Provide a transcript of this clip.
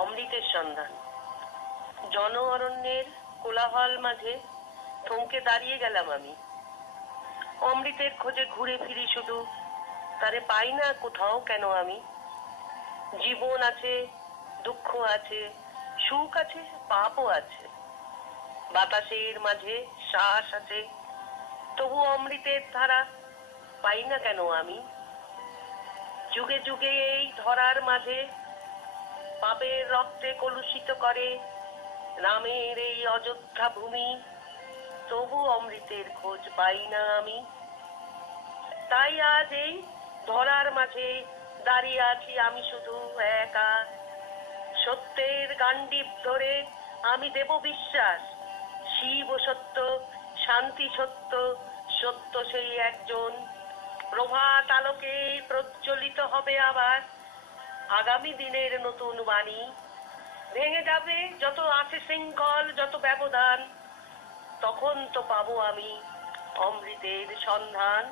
অমৃতের সন্ধান। জন অরণ্যের কোলাহল মাঝে থমকে দাঁড়িয়ে গেলাম আমি। অমৃতের খোঁজে ঘুরে ফিরি শুধু, তারে পাই না কোথাও কেন আমি। জীবন আছে, দুঃখ আছে, সুখ আছে, পাপও আছে, বাতাসের মাঝে শ্বাস আছে, তবু অমৃতের ধারা পাই না কেন আমি। যুগে যুগে এই ধরার মাঝে পাপের রক্তে কলুষিত করে রামের এই অযোধ্যা ভূমি, তবু অমৃতের খোঁজ পাই না আমি। তাই আজ এই ধরার মাঝে দাঁড়িয়ে আছি আমি শুধু একা। সত্যের গান্ডিব ধরে আমি দেব বিশ্বাস, শিব সত্য, শান্তি সত্য, সত্য সেই একজন। প্রভাত আলোকে প্রজ্বলিত হবে আবার আগামী দিনের নতুন বাণী। ভেঙে যাবে যত আছে শৃঙ্খল, যত ব্যবধান, তখন তো পাবো আমি অমৃতের সন্ধান।